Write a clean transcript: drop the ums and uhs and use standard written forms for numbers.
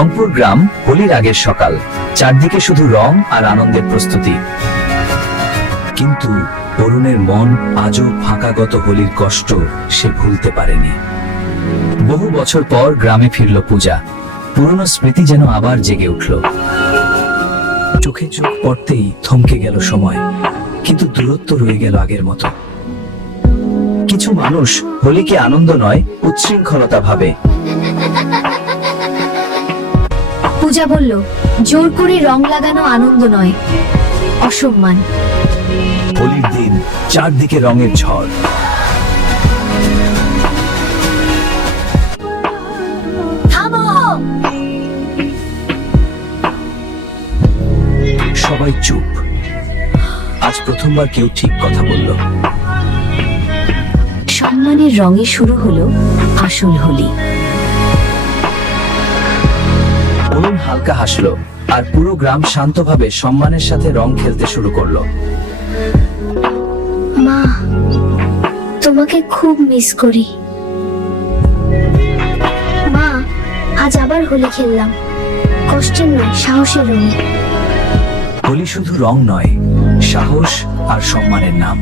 রংপুর গ্রাম, হোলির আগের সকাল, চারদিকে শুধু রং আর আনন্দের প্রস্তুতি। কিন্তু অরুণের মন আজও ফাঁকাগত হোলির কষ্ট সে ভুলতে পারেনি। বহু বছর পর গ্রামে ফিরল পূজা, পুরনো স্মৃতি যেন আবার জেগে উঠল। চোখে চোখ পড়তেই থমকে গেল সময়, কিন্তু দূরত্ব রয়ে গেল আগের মতো। কিছু মানুষ হোলিকে আনন্দ নয়, উচ্ছৃঙ্খলতা ভাবে। পূজা বলল, জোর করে রং লাগানো আনন্দ নয়, অসম্মান। হোলির দিন চারদিকে রঙের ঝড়। থামো! সবাই চুপ। আজ প্রথমবার কেউ ঠিক কথা বলল। সম্মানের রঙে শুরু হলো আসল হোলি। অরুণ হালকা হাসলো, আর পুরো গ্রাম শান্তভাবে সম্মানের সাথে রং খেলতে শুরু করলো। মা, তোমাকে খুব মিস করি। মা, আজ আবার হোলি খেললাম, কষ্টের নয়, সাহসের রঙে। হোলি শুধু রং নয়, সাহস আর সম্মানের নাম।